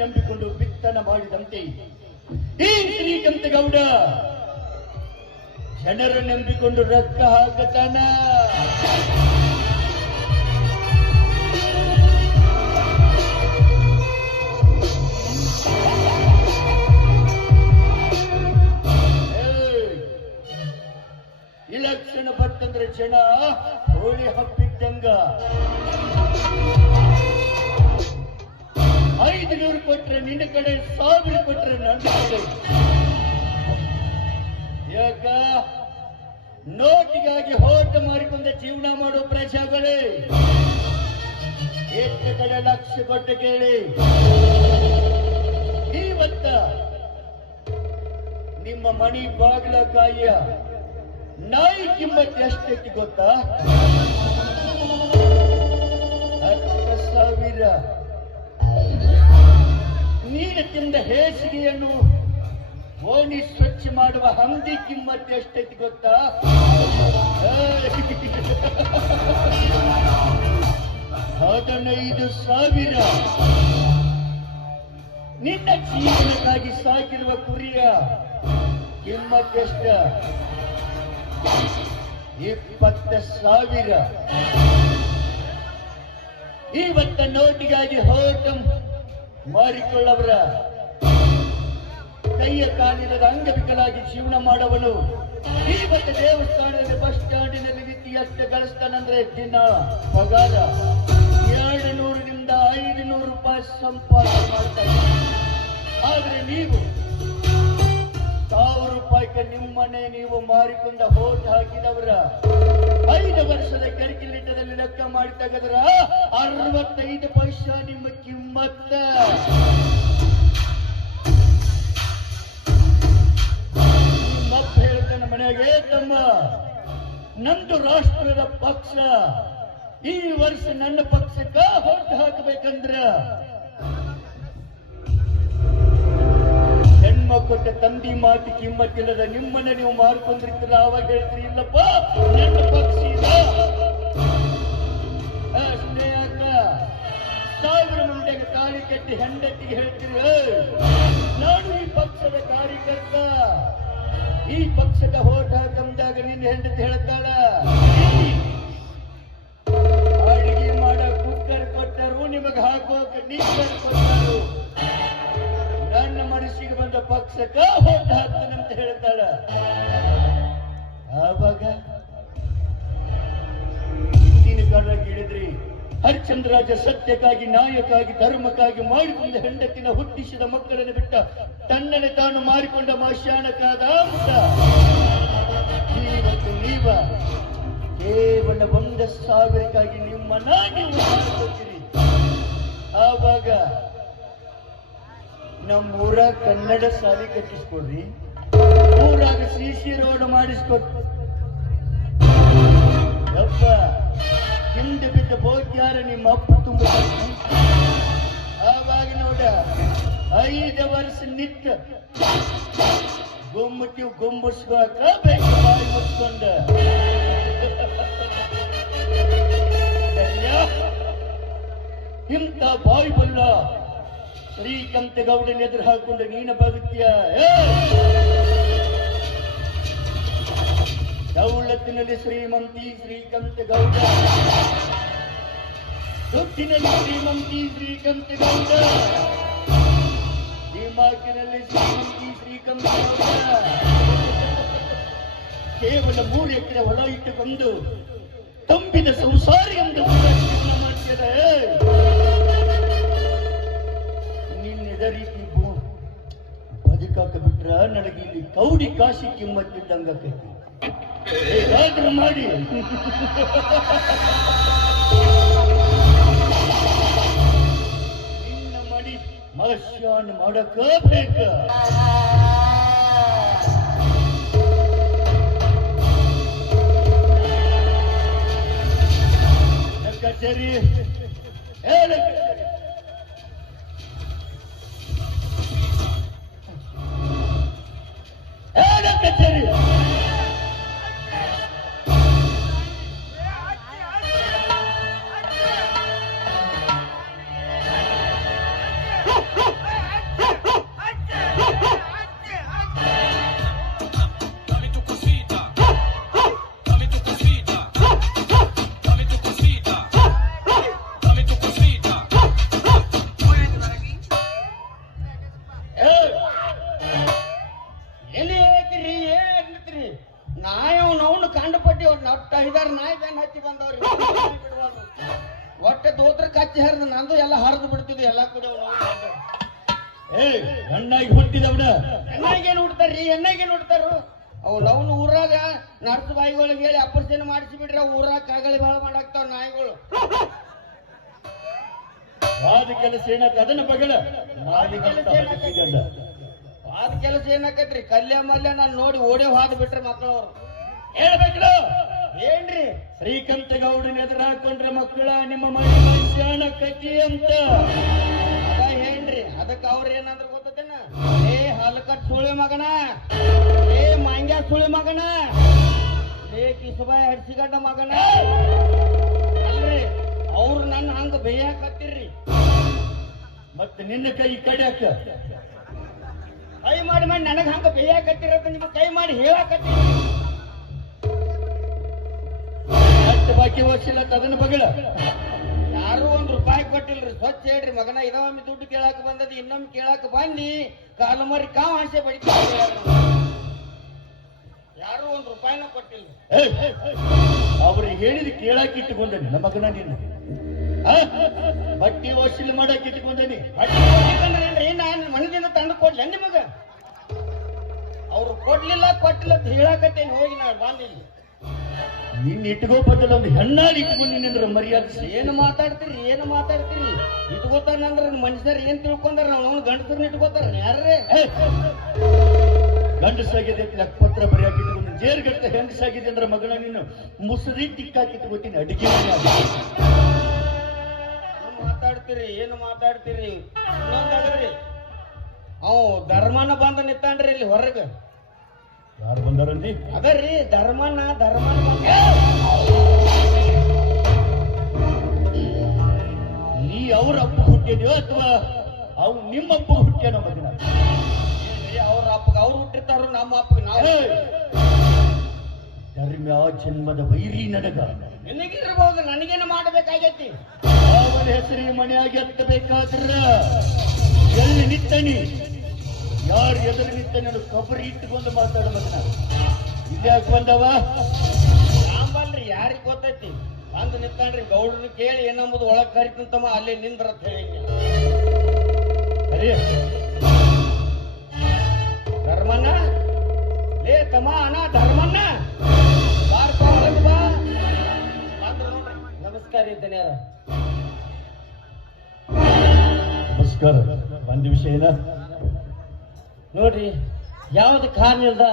ನಂಬಿಕೊಂಡು ಬಿತ್ತನ ಮಾಡಿದಂತೆ. ಈ ಶ್ರೀಕಂತಗೌಡ ಜನರ ನಂಬಿಕೊಂಡು ರಕ್ತ ಹಾಕತಾನ ಇಲಕ್ಷಣ ಬರ್ತಂದ್ರೆ ಜನ ಹೋಳಿ ಹಬ್ಬಿದ್ದಂಗ. ಐದು ನೂರು ಕೊಟ್ರೆ ನಿನ್ನ ಕಡೆ, ಸಾವಿರ ಕೊಟ್ರೆ ನನ್ನ ಕಡೆ. ಯಾಕ? ನೋಟಿಗಾಗಿ ಹೋಟ ಮಾಡಿಕೊಂಡ ಜೀವನ ಮಾಡೋ ಪ್ರಜೆಗಳೇ ಎಷ್ಟು ಕಡೆ ಲಕ್ಷ ಕೊಟ್ಟು ಕೇಳಿ. ಇವತ್ತ ನಿಮ್ಮ ಮಣಿ ಬಾಗಿಲ ಕಾಯಿಯ ನಾಯಿ ಕಿಮ್ಮತ್ ಎಷ್ಟೈತಿ ಗೊತ್ತಾ? ಹತ್ತು ಸಾವಿರ. ತಿಂದ ಹೇಸಿಗೆಯನ್ನು ಓಣಿ ಸ್ವಚ್ಛ ಮಾಡುವ ಹಂದಿ ಕಿಮ್ಮತ್ತೆ ಎಷ್ಟೈತಿ ಗೊತ್ತಾ? ಹದಿನೈದು ಸಾವಿರ. ನಿನ್ನ ಜೀವನಕ್ಕಾಗಿ ಸಾಕಿರುವ ಕುರಿಯ ಕಿಮ್ಮತ್ತೆಷ್ಟ ಇಪ್ಪತ್ತ ಸಾವಿರ. ಇವತ್ತ ನೋಟಿಗಾಗಿ ಹೋಟ ಮಾರಿಕೊಳ್ಳವರ ಕೈಯ ಕಾಲಿಲ್ಲದ ಅಂಗವಿಕಲಾಗಿ ಜೀವನ ಮಾಡವನು. ಇವತ್ತು ದೇವಸ್ಥಾನದಲ್ಲಿ ಬಸ್ ಸ್ಟ್ಯಾಂಡಿನಲ್ಲಿ ನಿಂತು ಎಷ್ಟು ಗಳಿಸ್ತಾನಂದ್ರೆ ದಿನ ಪಗಾರ. ಎರಡು ನೂರರಿಂದ ಐದು ನೂರು ರೂಪಾಯಿ ಸಂಪಾದನೆ ಮಾಡ್ತಾರೆ ಆದ್ರೆ ನೀವು ಸಾವಿರ ರೂಪಾಯಿಗೆ ನಿಮ್ಮನೆ ನೀವು ಮಾರಿಕೊಂಡ ಹೋಟ್ ಹಾಕಿದವರ ಐದು ವರ್ಷದ ಕರಿಕಿಲಿಟ್ಟದಲ್ಲಿ ಲೆಕ್ಕ ಮಾಡಿ ತೆಗೆದ್ರ ಅರವತ್ತೈದು ಪೈಸ ನಿಮ್ಮ ಕಿಮ್ಮತ್ತ. ಮತ್ತೆ ಹೇಳ್ತಾನೆ ಮನೆಗೆ ತಮ್ಮ ನಂದು ರಾಷ್ಟ್ರದ ಪಕ್ಷ, ಈ ವರ್ಷ ನನ್ನ ಪಕ್ಷಕ್ಕ ಹೋಟ್ ಹಾಕಬೇಕಂದ್ರ ಜನ್ಮ ಕೊಟ್ಟ ತಂದಿ ಮಾತು ಕಿಮ್ಮತ್ತಿಲ್ಲದ ನಿಮ್ಮನ್ನ ನೀವು ಮಾರ್ಕೊಂಡಿರ್ತೀರ ಅವಾಗ ಹೇಳ್ತೀರಿ ಇಲ್ಲಪ್ಪ ನನ್ನ ಪಕ್ಷ ಅಷ್ಟೇ ಅಕ್ಕ ಸಾವಿರ ಮುಂದೆಗೆ ತಾಳಿ ಕಟ್ಟಿ ಹೆಂಡತಿಗೆ ಹೇಳ್ತೀರಿ "ಏಯ್, ನಾನು ಈ ಪಕ್ಷದ ಕಾರ್ಯಕರ್ತ. ಈ ಪಕ್ಷದ ಹೋಟ ಹಾಕಂದಾಗ ನಿನ್ನ ಹೆಂಡತಿ ಹೇಳ್ತಾಳ ಅಡಿಗೆ ಮಾಡ ಕುಕ್ಕರ್ ಕೊಟ್ಟರು ನಿಮಗೆ ಹಾಕೋಕೆ ನೀರು ಕೊಟ್ಟರು. ಮನಸ್ಸಿಗೆ ಬಂದ ಪಕ್ಷಕ್ಕ ಹೋಟ ಅಂತ ಹೇಳ್ತಾಳ ಆವಾಗ ಹಿಂದಿನ ಕಾಲ ಕೇಳಿದ್ರಿ ಹರಿಚಂದ್ರಾಜ ಸತ್ಯಕ್ಕಾಗಿ ನಾಯಕಾಗಿ ಧರ್ಮಕ್ಕಾಗಿ ಮಾಡಿಕೊಂಡ ಹೆಂಡತಿನ ಹುಟ್ಟಿಸಿದ ಮಕ್ಕಳನ್ನು ಬಿಟ್ಟ ತನ್ನನೆ ತಾನು ಮಾರಿಕೊಂಡ ಮಾಶಾನಕ್ಕಾದ ಅಂತ ಇವತ್ತು ನೀವ ಕೇವಲ ಒಂದು ಸಾವಿರಕ್ಕಾಗಿ ನಿಮ್ಮನ್ನ ನೀವು ಮಾಡ್ಕೊತೀರಿ ನಮ್ಮೂರ ಕನ್ನಡ ಶಾಲೆ ಕಟ್ಟಿಸ್ಕೊಡ್ರಿ ಊರಾಗ ಸಿ ಸಿ ರೋಡ್ ಮಾಡಿಸ್ಕೊಡ್ರಿ ಹಿಂದೆ ಬಿದ್ದ ಬೋಧ್ಯಾರ ನಿಮ್ಮ ಅಪ್ಪ ತುಂಬ ಆವಾಗ ನೋಡ, ಐದು ವರ್ಷ ನಿತ್ತ ಗುಮ್ಮಟಿ ಗುಂಬಿಸ್ಬೇಕ ಬೆಂಕಿ ಬಾಯಿ ಮುಚ್ಕೊಂಡ. ಇಂಥ ಬಾಯಿ ಬಲ್ಲ ಶ್ರೀಕಂತಗೌಡನ ಎದುರು ಹಾಕೊಂಡು ನೀನು ಬದುಕಿಯ ಏ! ದೌಲತ್ತಿನಲ್ಲಿ ಶ್ರೀಮಂತಿ ಶ್ರೀಕಂತಗೌಡ ದುಡ್ಡಿನಲ್ಲಿ ಶ್ರೀಮಂತಿ ಶ್ರೀಕಂತಗೌಡ ದಿಮಾಕಿನಲ್ಲಿ ಶ್ರೀಮಂತಿ ಶ್ರೀಕಂತಗೌಡ ಕೇವಲ ಮೂರು ಎಕರೆ ಹೊಲ ಇಟ್ಟುಕೊಂಡು ತಂಬಿದ ಸಂಸಾರಿ ಎಂದು ಜೀವನ ಸಿಕ್ಕಾಕ ಬಿಟ್ರ ನನಗೆ ಇಲ್ಲಿ ಕೌಡಿ ಕಾಶಿ ಕಿಮ್ಮತ್ತಿದ್ದಂಗ ಹೇಗಾದ್ರೂ ಮಾಡಿ. ನಿನ್ನ ಮಡಿ ಮಹಶ್ಯಾನ್ ಮಾಡಕ ಬೇಕ ಕಚೇರಿ ಹೇಳಕ್ಕೆ ಏನ ಕಚೇರಿ ಕೆಲಸ ಏನಾಕತ್ರಿ? ಕಲ್ಯ ಮಲ್ಯ ನಾನು ನೋಡಿ ಓಡಿ ಹಾದ್ ಬಿಟ್ರೆ ಮಕ್ಕಳವ್ರು ಹೇಳ್ಬೇಕು ಏನ್ರಿ? ಶ್ರೀಕಂತ ಗೌಡನ ಎದುರು ಹಾಕೊಂಡ್ರೆ ಮಕ್ಕಳ ನಿಮ್ಮ ಮನೆ ಮನುಷ್ಯನ ಕತಿ ಅಂತ. ಅದ ಏನ್ರಿ? ಅದಕ್ಕೆ ಅವ್ರ ಏನಂದ್ರ ಗೊತ್ತೇನ ಏ, ಹಲ್ಕಟ್ ಸುಳಿ ಮಗನ. ಏ, ಮಾಂಗ್ಯ ಸುಳಿ ಮಗನ. ಏ ಕಿಸಬಾಯಿ ಹಡ್ಸಿಗಡ್ಡ ಮಗನ. ಅಲ್ರಿ? ಅವ್ರು ನನ್ನ ಹಂಗ ಬೇಯಾಕತ್ತಿರ್ರಿ. ಮತ್ತೆ ನಿನ್ನ ಕೈ ಕಡ್ಯಾಕ? ಕೈ ಮಾಡಿ ಮಾಡಿ ನನಗ ಹಂಗ ಬೇಯಾಕತ್ತಿರತ್ತ ನಿಮ್ಗೆ ಕೈ ಮಾಡಿ ಹೇಳಾಕತ್ತೀರಿ? ಅಷ್ಟು ಬಾಕಿ ವರ್ಷಿಲ್ಲ ಅದನ್ನ ಬಗಳ ಯಾರು ಒಂದ್ ರೂಪಾಯಿ ಕೊಟ್ಟಿಲ್ರಿ, ಸ್ವಚ್ಛ ಹೇಳ್ರಿ, ಮಗನ ಇದೊಮ್ಮೆ ದುಡ್ಡು ಕೇಳಾಕ ಬಂದದ, ಇನ್ನೊಮ್ಮೆ ಕೇಳಾಕ ಬನ್ನಿ. ಕಾಲು ಮರಿ ಕಾವ್ ಆಸೆ ಬಡಿತಾರೆ ಯಾರು ಒಂದ್ ರೂಪಾಯಿನ ಕೊಟ್ಟಿಲ್ರಿ. ಅವ್ರಿಗೆ ಹೇಳಿದ ಕೇಳಾಕ ಬಂದ ನನ್ನ ಮಗನ ನೀನು? ಬಟ್ಟಿ ವಸೂಲಿ ಮಾಡಕ್ ಇಟ್ಕೊಂಡೇನಿ. ನಾನು ಮನದಿಂದ ತಂದು ಕೊಡ್ಲ ನಿಮಗ? ಅವ್ರು ಕೊಡ್ಲಿಲ್ಲ ಕೊಟ್ಟಿಲ್ಲ ಅಂತ ಹೇಳಾಕತ್ತೇನೆ ಹೋಗಿ ನಾನು ಬಂದಿಲ್ಲ ನಿನ್ನ ಇಟ್ಕೋ ಬದಲ ಒಂದು ಹೆಣ್ಣಾಗಿ ಇಟ್ಕೊಂಡಿನಿ ಅಂದ್ರೆ ಮರ್ಯಾದೆ ಏನು ಮಾತಾಡ್ತೀರಿ? ಏನು ಮಾತಾಡ್ತೀರಿ? ಇಟ್ಕೋತಾನಂದ್ರ ಮನುಷ್ಯರು ಏನ್ ತಿಳ್ಕೊಂಡಾರ? ನಾವು ಅವ್ನು ಗಂಡಸರ್ನ ಇಟ್ಕೋತಾರ? ಯಾರೇ ಗಂಡಸಾಗಿದೆ ಲೆಕ್ಕ ಪತ್ರ ಬರೆಯಾಕ ಇಟ್ಕೊಂಡು ಜೇರ್ಗಟ್ಟ ಹೆಂಗಸಾಗಿದೆ ಅಂದ್ರೆ ಮಗಳ ನೀನು ಮುಸುರಿ ತಿಕ್ಕಾಕಿ ಇಟ್ಕೊತೀನಿ ಅಡಿಗೆ ಮಾತಾಡ್ತೀರಿ ಏನು ಮಾತಾಡ್ತೀರಿ? ಇನ್ನೊಂದಾದ್ರಿ ಅವ್ ಧರ್ಮನ ಬಂದ ನಿತ್ತಾನ್ರಿ ಇಲ್ಲಿ ಹೊರಗ. ಯಾರು ಬಂದಾರಂದಿ ಅದರಿ ಧರ್ಮನ ಧರ್ಮನ ಬಂದ ನೀ ಅವ್ರ ಅಪ್ಪ ಹುಟ್ಟಿದ್ಯೋ ಅಥವಾ ಅವ್ ನಿಮ್ಮ ಅಪ್ಪ ಹುಟ್ಟ್ಯಾನ ಮಗನ? ಅವ್ರ ಅಪ್ಪಗ ಅವ್ರು ಹುಟ್ಟಿರ್ತಾರ ನಮ್ಮ ಅಪ್ಪಗ ನಾವು! ಧರ್ಮ ಜನ್ಮದ ವೈರಿ ನಡಗ. ನಿನಗಿರ್ಬೋದು ನನಗೇನು ಮಾಡಬೇಕಾಗೈತಿ? ಅವನ ಹೆಸರಿನ ಮನೆಯಾಗಿ ಎತ್ತಬೇಕಾದ್ರ ಎಲ್ಲಿ ನಿತ್ತನಿ ಯಾರು ಎದುರು ನಿತ್ತನಿ ಅದು ಕಬರಿ ಇಟ್ಟುಕೊಂಡು ಮಾತಾಡ ಮಗನ. ಇದ್ಯಾಕೆ ಬಂದವ? ಸಾಂಬಲ್ರಿ ಯಾರಿಗೆ ಗೊತ್ತೈತಿ? ಬಂದು ನಿಂತಾನ್ರಿ ಗೌಡ್ರನ್ನ ಕೇಳಿ ಏನಂಬುದು ಒಳಗ್ ಕರಿತಂತಮ್ಮ ಅಲ್ಲೇ ನಿಂದ್ರತ್ ಹೇಳಿ. ಅರೇ ಧರ್ಮಣ್ಣ ಲೇ ತಮ್ಮ ಅಣ್ಣ ಧರ್ಮಣ್ಣ ಬಾರ್ ಬಾ. ನಮಸ್ಕಾರ ಇದ್ದೇನೆ ಯಾರ ನಮಸ್ಕಾರ. ಬಂದ ವಿಷಯ ಏನ? ನೋಡ್ರಿ ಯಾವ್ದು ಕಾರಣ ಇಲ್ದ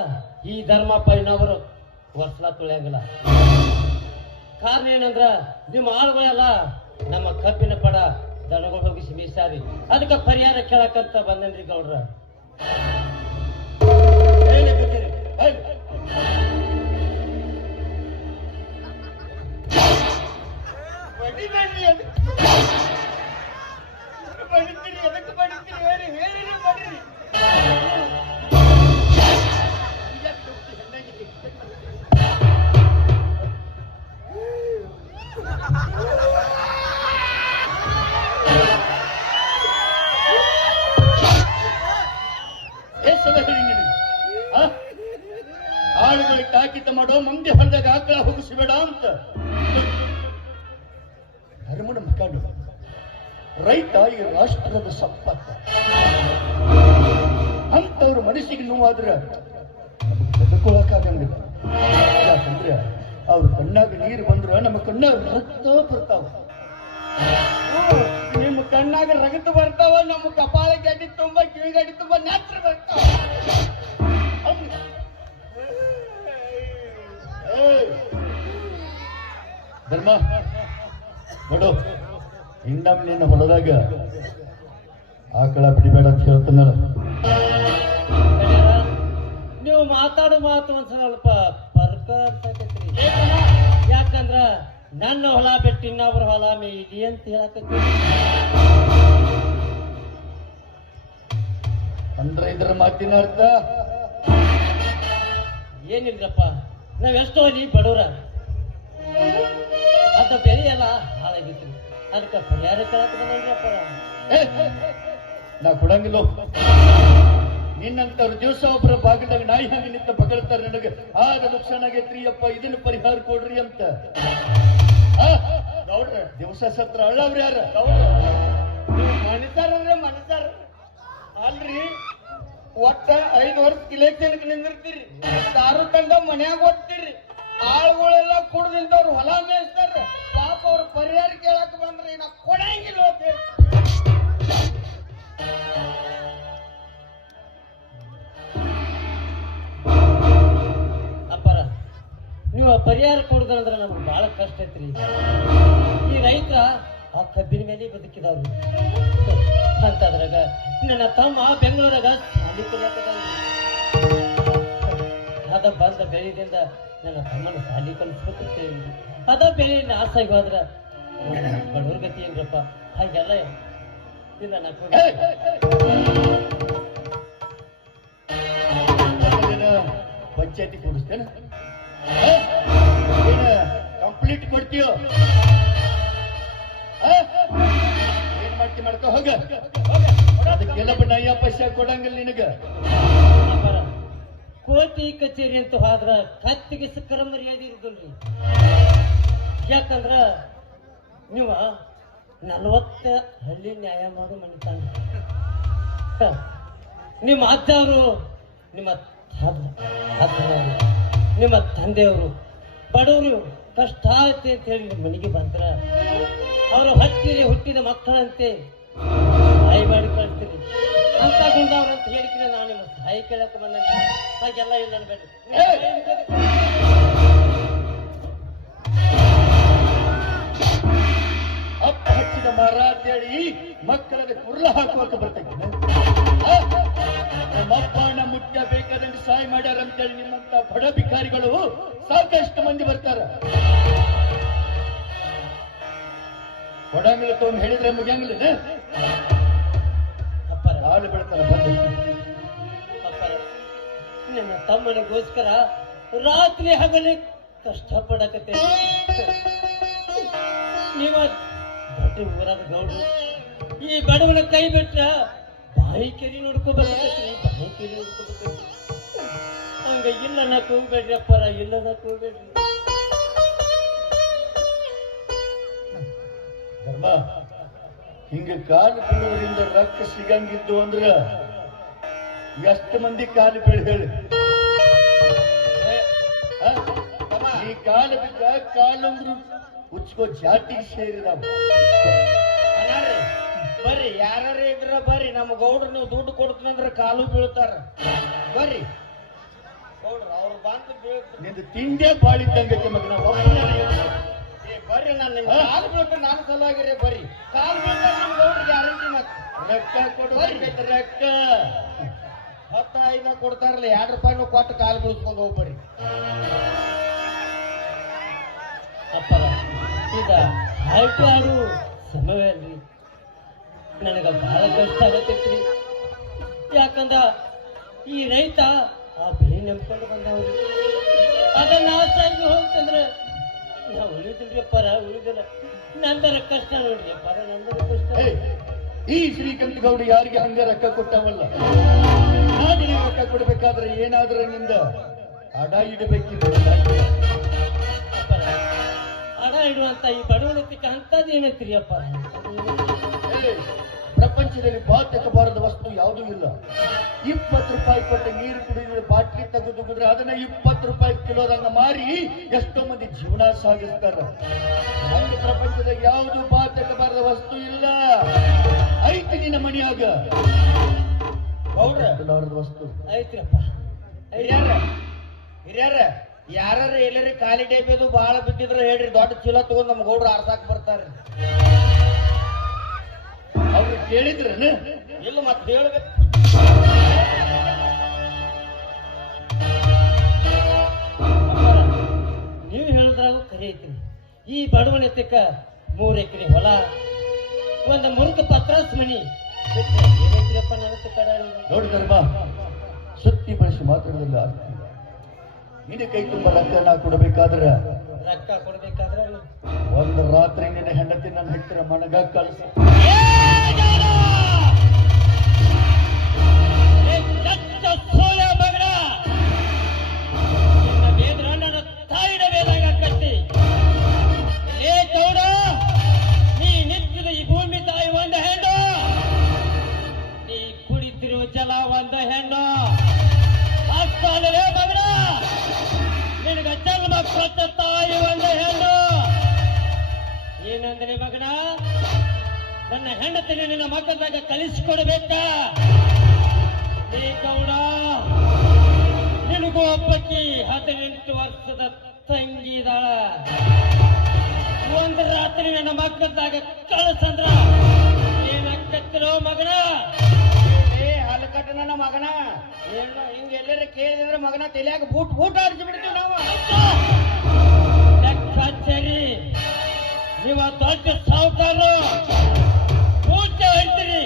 ಈ ಧರ್ಮ ಪೈನವರು ವರ್ಷಲ ತುಳಿಯಂಗಿಲ್ಲ. ಕಾರಣ ಏನಂದ್ರ ನಿಮ್ಮ ಆಳುಗಳೆಲ್ಲ ನಮ್ಮ ಕಬ್ಬಿನ ಪಡ ದನಗಳು ಹೋಗಿಸಿ ಮೀಸಾರಿ ಅದಕ್ಕೆ ಪರಿಹಾರ ಕೇಳಕ್ಕಂತ ಬಂದನ್ರಿ ಗೌಡ್ರ? Thank ಹೇಳಿ. ಬಡಿಬೇಡ್ರಿ ಅದಕ್ಕೆ ಬಡಿತೀರಿ ಅದಕ್ಕೆ ಬಡಿತೀರಿ ಈ ಸಂಪತ್ತು. ಅಂತವ್ರ ಮನಸ್ಸಿಗೆ ನೋವಾದ್ರೆ ಬದುಕೊಳಕ್ಕಾಗಂಗಿಲ್ಲ. ಯಾಕಂದ್ರೆ ಅವ್ರ ಕಣ್ಣಾಗ ನೀರು ಬಂದ್ರ ನಮ್ಮ ಕಣ್ಣ ರಕ್ತ ಬರ್ತಾವ. ನಿಮ್ಮ ಕಣ್ಣಾಗ ರಗತ ಬರ್ತಾವ, ನಮ್ಮ ಕಪಾಳ ಗಡ್ಡಿ ತುಂಬಾ ಕಿವಿ ತುಂಬ, ನೇತ್ರ ಬರ್ತಾವ! ಧರ್ಮ, ನೋಡು. ಹಿಂಡಮ್ ನಿನ್ನ ಹೊಲದಾಗ ಆಕಳ ಬಿಡಿಬೇಡ ಅಂತ ಹೇಳ್ತಾನಲ್ಲ ನೀವು ಮಾತಾಡೋ ಮಾತು ಒಂದ್ ಸ್ವಲ್ಪ ಯಾಕಂದ್ರ ನನ್ನ ಹೊಲ ಬಿಟ್ಟು ಇನ್ನೊಬ್ರ ಹೊಲ ಮೇಯ್ದಿ ಅಂತ ಹೇಳಕತ್ತಿ ಅಂದ್ರೆ ಇದ್ರ ಮಾತಿನ ಅರ್ಥ? ಏನಿಲ್ಲಪ್ಪ ನಾವ್ ಹೋಗಿ ಬಡವ್ರ. ಅದ ಬೆಲೆ ಎಲ್ಲ ಹಾಳಾಗಿತ್ತು ಅದಕ್ಕೆ ಪರಿಹಾರ ಕೇಳಕ್ ಬಂದ್ರಪ್ಪ ನಾ ಕೊಡಂಗಿಲ್ಲ. ನಿನ್ನಂತವ್ರು ದಿವಸ ಒಬ್ಬರ ಭಾಗದಾಗ ನಾಯಿ ಹಂಗೆ ನಿಂತ ಬಗಳ್ತಾರೆ ನನಗೆ. ಆಗ ನುಕ್ಸಾನ್ ಆಗೈತ್ರಿ ಇದನ್ನ ಪರಿಹಾರ ಕೊಡ್ರಿ ಅಂತ. ಗೌಡ್ರ ದಿವಸ ಸತ್ರ ಅಳ್ಳವ್ರ ಯಾರ? ಮನಸಾರ ಮನಸಾರ ಅಲ್ರಿ, ಒಟ್ಟ ಐದು ವರ್ಷ ಇಲೆಕ್ಷನ್ ನಿಂದಿರ್ತೀರಿ. ದಾರು ತಂಗ ಮನ್ಯಾಗ ಓದ್ತೀರಿ. ಆಳುಗಳೆಲ್ಲ ಕುಡ್ದಿಂತವ್ರು ಹೊಲ ಮೇಯಿಸ್ತಾರ ಪಾಪ ಅವ್ರ ಪರಿಹಾರ ಕೇಳಕ್ ಬಂದ್ರೆ ನಾ ಕೊಡಂಗಿಲ್ಲ ಅಂತ ನೀವು ಆ ಪರಿಹಾರ ಕೊಡುದಂದ್ರ ನಮ್ಗೆ ಬಹಳ ಕಷ್ಟ ಐತ್ರಿ ಈ ರೈತರ ಆ ಕಬ್ಬಿನ ಮೇಲೆ ಬದುಕಿದವ್ರು. ಅಂತದ್ರಾಗ ನನ್ನ ತಮ್ಮ ಬೆಂಗಳೂರಾಗ ಸಾಲಿ. ಅದ ಬಂದ ಬೆಳೆದಿಂದ ನನ್ನ ತಮ್ಮನ ಸಾಲಿ ಕಲಿಸ್ಬೇಕಂತೇಳಿ ಅದ ಬೆಳೆ ಆಗಿ ಹೋದ್ರ ಬಡವ್ರ ಗತಿ ಏನ್ರಪ್ಪ? ಹಾಗೆಲ್ಲ ಇಲ್ಲ ನಾನು ಪಂಚಾಯತಿ ಕೂಡಿಸ್ತೇನೆ. ಕಂಪ್ಲೀಟ್ ಕೊಡ್ತೀಯೋ? ಏನ್ ಮಾಡ್ತಿ ಮಾಡ್ಕೊ ಹೋಗ. ಅದಕ್ಕೆಲ್ಲ ನಯ್ಯ ಪೈಸೆ ಕೊಡಂಗಿಲ್ಲ ನಿನಗ. ಕೋಟಿ ಕಚೇರಿ ಅಂತ ಹೋದ್ರ ಕತ್ತಿಗೆ ಸಕ್ಕರ ಮರ್ಯಾದೆ ಇರುದಿಲ್ರಿ ಯಾಕಂದ್ರ ನೀವ ನಲವತ್ತ ಹಳ್ಳಿ ನ್ಯಾಯ ಮಾಡೋ ಮನಿತಾನ ನಿಮ್ಮ ಅಜ್ಜವರು ನಿಮ್ಮ ಅಜ್ಜ- ನಿಮ್ಮ ತಂದೆಯವರು ಬಡವರು ಕಷ್ಟ ಆಗುತ್ತೆ ಅಂತ ಹೇಳಿ ನಿಮ್ಮ ಮನೆಗೆ ಬಂದ್ರ, ಅವರು ಹತ್ತಿರ ಹುಟ್ಟಿದ ಮಕ್ಕಳಂತೆ ಸಹಾಯ ಮಾಡಿ ಕಳಿಸ್ತೀನಿ. ಅಂತ ಗುಂಡವ್ರು ಅಂತ ಹೇಳಿಕೆ ನಾನು ನಿಮ್ಮ ಸಹಾಯ ಕೇಳಕ್ಕೆ ಬಂದ ಹಾಗೆಲ್ಲ ಇಲ್ಲ ಅಪ್ಪ ಹಚ್ಚಿದ ಮರ ಅಂತೇಳಿ ಮಕ್ಕಳಿಗೆ ಕುರ್ಲ ಹಾಕುವಂತ ಬರ್ತೈತೆ. ನಮ್ಮಪ್ಪನ ಮುಟ್ಟ ಬೇಕಾದಂಗೆ ಸಹಾಯ ಮಾಡ್ಯಾರ ಅಂತೇಳಿ ನಿಮ್ಮಂತ ಬಡ ಭಿಕಾರಿಗಳು ಸಾಕಷ್ಟು ಮಂದಿ ಬರ್ತಾರ. ಕೊಡಂಗಿಲ್ಲ ತೊಗೊಂಡು ಹೇಳಿದ್ರೆ ಮುಗಿಯಂಗಿಲ್ಲ ಅಪ್ಪರ ಹಾಲು ಬೆಳ್ತಾರ ಬಂದ ನನ್ನ ತಮ್ಮನಿಗೋಸ್ಕರ ರಾತ್ರಿ ಹಗಲಿ ಕಷ್ಟಪಡಕತ್ತೆ. ನೀವ ಊರಾದ ಗೌಡ್ರು, ಈ ಬಡವನ ಕೈ ಬಿಟ್ರ ಬಾಯಿ ಕೆರಿ ನೋಡ್ಕೋಬೇಕತ್ರಿ ಬಾಯಿ ಕೆರಿ ನೋಡ್ಕೋಬೇಕು ಹಂಗ ಇಲ್ಲ ನಾ ಕೂಗ್ಬೇಡ್ರಿ ಅಪ್ಪರ ಇಲ್ಲ ನಾ ಕೂಗ್ಬೇಡ್ರಿ. ಧರ್ಮ, ಹಿಂಗ ಕಾಲು ಬೀಳೋದ್ರಿಂದ ರೊಕ್ಕ ಸಿಗಂಗಿದ್ದು ಅಂದ್ರ ಎಷ್ಟು ಮಂದಿ ಕಾಲು ಬೀಳ್ ಹೇಳಿ? ಈ ಕಾಲು ಬಿದ್ದ ಕಾಲಂದ್ರು ಉಚ್ಕೋ ಜಾತಿಗೆ ಸೇರಿದಾವ. ಬರ್ರಿ ಯಾರೇ ಇದ್ರ ಬರ್ರಿ. ನಮ್ಮ ಗೌಡ್ರು ನೀವು ದುಡ್ಡು ಕೊಡ್ತೀನಿ ಅಂದ್ರೆ ಕಾಲು ಬೀಳ್ತಾರ. ಬರ್ರಿ. ಗೌಡ್ರು ಅವ್ರ ಬಂದು ಬೀಳ್ತಾರೆ. ನಿಂದು ತಿಂದೇ ಬಾಳಿ ಒಬ್ಬನೇ ಏ, ಬರ್ರಿ ನಾನು ನಿಮ್ ಕಾಲು ಬೀಳ್ತಾರೆ ನಾನು ಸಲುವಾಗಿರಿ ಬರ್ರಿ. ಕಾಲು ಬೀಳ್ತಾರೆ ನಮ್ಮ ಗೌಡ್ರು ಗ್ಯಾರಂಟಿ ಮತ್ತೆ? ರೊಕ್ಕ ಕೊಡ್ಬೇಕೈತೆ ರೊಕ್ಕ ಹತ್ತ ಐದ ಕೊಡ್ತಾರಲ್ಲ ಎರಡು ರೂಪಾಯಿನೂ ಕೊಟ್ಟು ಕಾಲು ಬೀಳ್ಸ್ಕೊಂಡು ಹೋಗ್ಬರ್ರಿ ಅಪ್ಪ ಈಗ ಆಯ್ತು ಆಡು ಸಮಯ ಅಲ್ರಿ. ನನಗ ಬಹಳ ಕಷ್ಟ ಆಗತ್ತೈತ್ರಿ ಯಾಕಂದ್ರ ಈ ರೈತ ಆ ಬೆಳೆ ನಂಬ್ಕೊಂಡು ಬಂದವರು ಅದನ್ನ ಆಸಾಗಿ ಹೋಗ್ತಂದ್ರ ನಾ ಉಳಿದಿಲ್ರಿ ಪರ ಉಳಿದಿಲ್ಲ. ನಂದರ ಕಷ್ಟ ನೋಡ್ರಿ ಪರ ನಂದರ ಕಷ್ಟ. ಈ ಶ್ರೀಕಂಠ ಗೌಡ ಯಾರಿಗೆ ಹಂಗ ರೊಕ್ಕ ಕೊಟ್ಟವಲ್ಲ? ಹಾಗೆ ರೊಕ್ಕ ಕೊಡ್ಬೇಕಾದ್ರೆ ಏನಾದ್ರೂ ನಿಂದ ಅಡ ಇಡಬೇಕಿತ್ತು. ಅಡ ಇಡುವಂತ ಈ ಬಡವನಕ್ಕೆ ಅಂತದೇನೈತ್ರಿ ಏನೈತ್ರಿ ಅಪ್ಪ? ಪ್ರಪಂಚದಲ್ಲಿ ಬಾತಕಬಾರದ ವಸ್ತು ಯಾವುದೂ ಇಲ್ಲ. ಇಪ್ಪತ್ತು ರೂಪಾಯಿ ಕೊಟ್ಟು ನೀರು ಕುಡಿದ್ರೆ ಬಾಟ್ಲಿ ತೆಗೆದು ಬಿಡ್ರೆ ಅದನ್ನ ಇಪ್ಪತ್ತು ರೂಪಾಯಿ ಕಿಲೋದಂಗ ಮಾರಿ ಎಷ್ಟೋ ಮಂದಿ ಜೀವನ ಸಾಗಿಸ್ತಾರ. ಒಂದು ಪ್ರಪಂಚದ ಯಾವುದು ಬಾತಕಬಾರದ ವಸ್ತು ಇಲ್ಲ. ಐತಿ ನಿನ್ನ ಮನೆಯಾಗ ಬಾತಕಬಾರದ ವಸ್ತು. ಐತ್ರಪ್ಪ. ಹಿರಿಯರ ಹಿರಿಯರ ಯಾರ ಎಲ್ಲರಿ ಖಾಲಿ ಡೇಬಿದು ಬಾಳ ಬಿದ್ದಿದ್ರೆ ಹೇಳ್ರಿ ದೊಡ್ಡ ಚೀಲ ತಗೊಂಡ್ ನಮ್ ಗೌಡ್ರು ಆರ್ಸಾಕ್ ಬರ್ತಾರ್ರಿ. ಅವ್ರು ಕೇಳಿದ್ರೇನು? ಎಲ್ಲ ಮತ್ತೆ ಹೇಳ್ಬೇಕು. ನೀವು ಹೇಳಿದ್ರಾಗೂ ಕರೆ ಐತಿ ಈ ಬಡವಣೆ ತಿಕ್ಕ ಮೂರು ಎಕರೆ ಹೊಲ, ಒಂದು ಮುರುಕ ಪತ್ರಾಸ್ ಮನಿ ಏನೈತಿರಪ್ಪ ನನಗೆ ನೋಡಿ ಧರ್ಮ ಸುತ್ತಿ ಬಳಸಿ ಮಾತಾಡೋದಿಲ್ಲ ನಿನ್ನ ಕೈ ತುಂಬ ರಕ್ಕನ್ನ ಕೊಡಬೇಕಾದ್ರೆ ರೊಕ್ಕ ಕೊಡ್ಬೇಕಾದ್ರೆ ಒಂದು ರಾತ್ರಿ ನಿನ್ನ ಹೆಂಡತಿ ನನ್ನ ಹೆಚ್ಚಿನ ಮನಗ ಕಳಿಸ. ನನ್ನ ಹೆಂಡತಿನ ನಿನ್ನ ಮಕ್ಕಳಾಗ ಕಲಿಸಿಕೊಡ್ಬೇಕಾ? ಗೌಡ ನಿನಗೂ ಒಬ್ಬಕ್ಕಿ ಹದಿನೆಂಟು ವರ್ಷದ ತಂಗಿ ಇದಾಳ. ಒಂದು ರಾತ್ರಿ ನನ್ನ ಮಕ್ಕಳಾಗ ಕಳಸಂದ್ರ ಏನಾಕತ್ತಿರೋ ಮಗನ? ಏ ಹಲಕಟ್ಟ ನನ್ನ ಮಗನ. ಏನು ಹಿಂಗ ಎಲ್ಲರ ಕೇಳಿದ್ರೆ ಮಗನ ತಲೆಯಾಗ ಬೂಟ್ ಬೂಟ್ ಹರಿಸಿ ಬಿಡ್ತೀವಿ ನಾವು. ಲೆಕ್ಕಾಚಾರಿ ನೀವ ದೊಡ್ಡ ಸಾಹುಕಾರರು ಪೂಜೆ ಹೇಳ್ತೀರಿ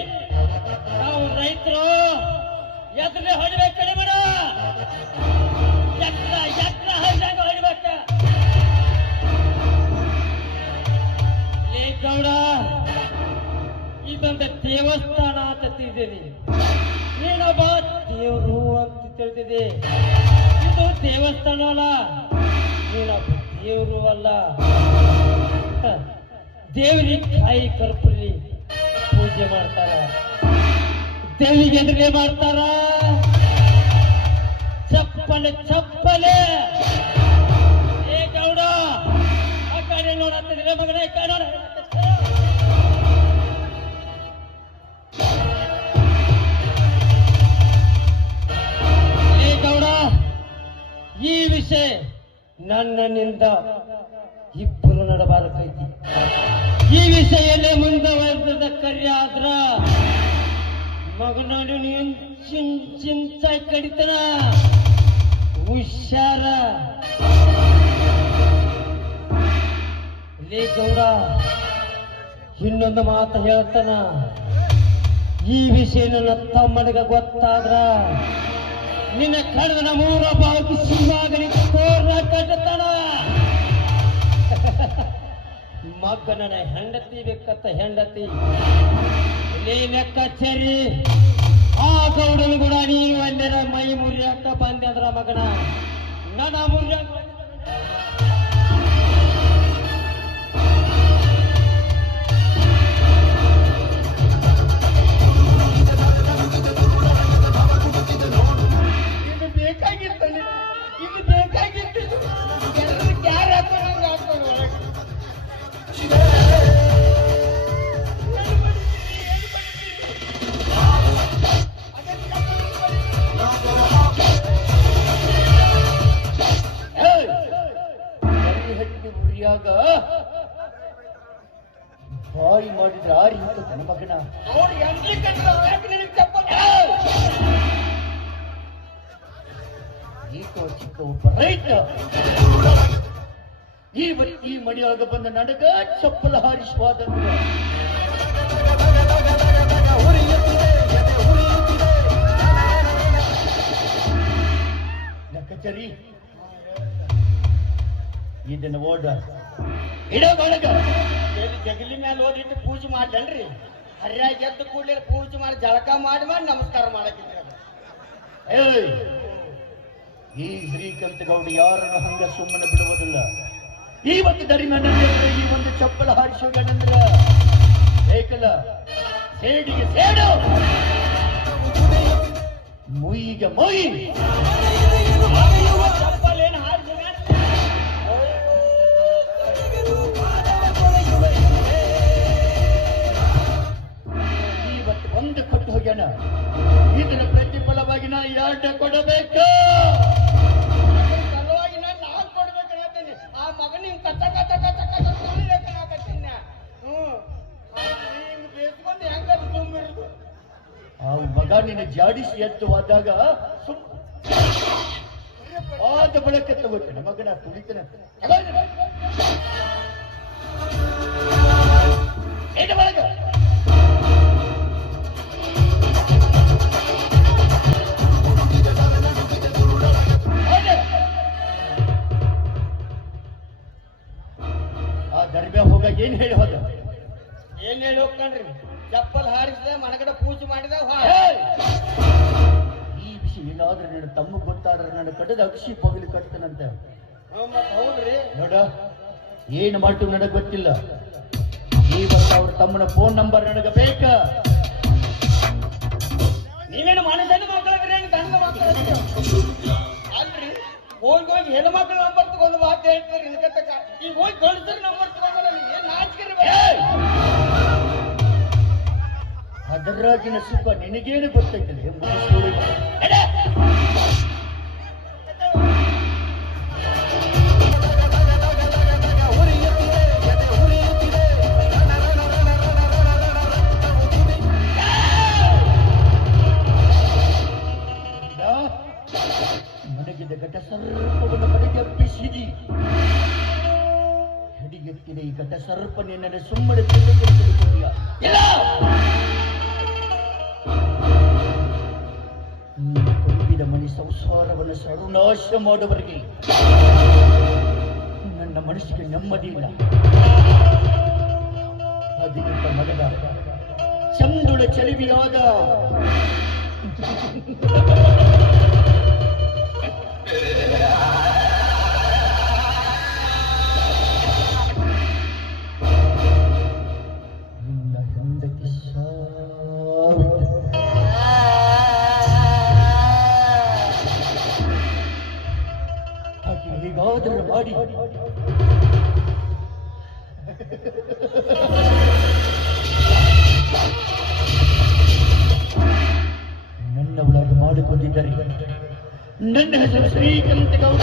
ನಾವು ರೈತರು ಎದ್ರೆ ಹೊಡಿಬೇಕು ಕಡಿಮೆ ಎತ್ರ ಎತ್ರ ಹರಿದಾಗ ಹೊಡಿಬೇಕ. ಗೌಡ, ಇದೊಂದು ದೇವಸ್ಥಾನ ಅಂತ ತಿಳಿದಿರಿ ನೀನೊಬ್ಬ ದೇವರು ಅಂತ ತಿಳಿದಿದೆ. ಇದು ದೇವಸ್ಥಾನ ಅಲ್ಲ. ನೀನೊಬ್ಬ ದೇವರು ಅಲ್ಲ. ದೇವರಿಗೆ ಕಾಯಿ ಕರ್ಪೂರಿ ಎದುರಿಗೆ ಮಾಡ್ತಾರ? ಚಪ್ಪಲೆ ಚಪ್ಪಲೆ. ಏ ಗೌಡ ಏ ಗೌಡ, ಈ ವಿಷಯ ನನ್ನನಿಂದ ಇಬ್ಬರು ನಡಬಾರಕೈತಿ. ಈ ವಿಷಯಲ್ಲೇ ಮುಂದುವರೆದ ಕರ್ಯ ಆದ್ರ ಮಗನಾಡು ನೀನ್ ಚಿನ್ ಚಿಂಚಾಯ್ ಕಡಿತನ ಹುಷಾರ. ಲೇ ಗೌಡ, ಇನ್ನೊಂದು ಮಾತು ಹೇಳ್ತಾನ. ಈ ವಿಷಯ ನನ್ನ ತಮ್ಮನಿಗ ಗೊತ್ತಾದ್ರ ನಿನ್ನ ಕಳೆದ ಮೂರ ಬಾವುಕಿ ಸಿಂಹಾಗಲಿ ಕೋರ ಕಟ್ಟತಾನ ಮಗನ ಹೆಂಡತಿ ಬೇಕತ್ತ ಹೆಂಡತಿ ಇಲ್ಲಿ ಲೆಕ್ಕಾಚಾರಿ ಆ ಗೌಡನು ಕೂಡ ನೀನು ಒಂದರ ಮೈ ಬಂದೆ ಅದರ ಮಗನ. ನನ್ನ ಮುರಿಯಾಕ ಇದು ಬೇಕಾಗಿತ್ತು. ಇದು ಬೇಕಾಗಿತ್ತು. ಉರಿಯಾಗ ಬಾಯಿ ಮಾಡಿದ್ರೆ ಆರಿ ನನ್ನ ಮಗನ? ಈಕೋ ಚಿಕ್ಕ ಒಬ್ಬ ರೈತ. ಈ ಈ ಮಡಿಯೊಳಗ ಬಂದ ನನಗ ಚಪ್ಪಲ ಹಾರಿಸುವಾದಂಗ ಲೆಕ್ಕಚರಿ ಇದನ್ನ ಓಡ. ಇಡಗೊಳಗ ಎಲ್ಲಿ ಜಗಲಿ ಮೇಲೆ ಓದಿಟ್ಟು ಪೂಜೆ ಮಾಡ್ಲನ್ರಿ? ಹರಿಯಾಗಿ ಎದ್ದು ಕೂಡ್ಲಿ ಪೂಜೆ ಮಾಡಿ ಜಳಕ ಮಾಡಿ ಮಾಡಿ ನಮಸ್ಕಾರ ಮಾಡಕ್ಕಿದ್ರಿ. ಏಯ್! ಈ ಶ್ರೀಕಂತ ಗೌಡ ಯಾರನ್ನು ಹಂಗ ಸುಮ್ಮನೆ ಬಿಡುವುದಿಲ್ಲ? ದರಿ ದರಿಮಣ್ಣಂದ್ರೆ ಈ ಒಂದು ಚಪ್ಪಲ ಹಾರಿಸೋಗಣಂದ್ರ ಬೇಕಲ್ಲ ಸೇಡಿಗೆ ಸೇಡು. ಮುಯಿಗೆ ಮೊಯ್ ಚಪ್ಪಲ್ ಏನು ಹೋಗ್ಯಾನ ಇದರ ಪ್ರತಿಫಲವಾಗಿ ನಾ ಯಾಟ ಕೊಡಬೇಕು. ಸಲುವಾಗಿ ನಾನು ಆ ಮಗ ನಿನ್ನ ಜಾಡಿಸಿ ಎದ್ದು ಹೋದಾಗ ಸುಮ್ ಆದ ಬಳಕೆ ತಗೋತೇನೆ. ಮಗನ ತುಳಿತಾನೆ ಏನು ಒಳಗ. ನೋಡ ಏನು ಮಾಡ್ತು ನನಗೆ ಗೊತ್ತಿಲ್ಲ. ಇವತ್ತು ಅವ್ರ ತಮ್ಮನ ಫೋನ್ ನಂಬರ್ ನನಗೆ ಬೇಕ. ನೀವೇನು ಮನುಷ್ಯನ ಮಾತಾಡಿದ್ರೆ ಗಂಡ ಮಕ್ಕಳು ಅಲ್ರಿ ಹೋಗಿ ಹೋಗಿ ಹೆಣ್ಣು ಮಕ್ಕಳ ನಂಬರ್ ತಗೊಂಡು ಮಾತು ಹೇಳ್ತಾರೆ ಇನ್ಕತ್ತಕ ಈಗ ಹೋಗಿ ಗಂಡಸರ ನಂಬರ್ ತಗೊಂಡಲ್ಲ ಏನು ನಾಚಿಕೆ! ಅದರಾಗಿನ ಸುಖ ನಿನಗೇನು ಗೊತ್ತೈತದೆ ಸಂಸಾರವನ್ನು ಸರ್ವನಾಶ ನನ್ನ ಮನಸ್ಸಿಗೆ ನೆಮ್ಮದಿ ಇಲ್ಲ. ಹದಿನೆಂಟ ಮಗದ ಚಂದುಳ ಚಲಿವಿಯಾದ ನಿನ್ನ ಹೇಗಾದರೂ ಮಾಡಿ ನನ್ನ ಒಳಗೆ ಮಾಡಿಕೊಂಡಿದ್ದರೆ ನನ್ನ ಹೆಸರು ಶ್ರೀಕಂತ ಗೌಡ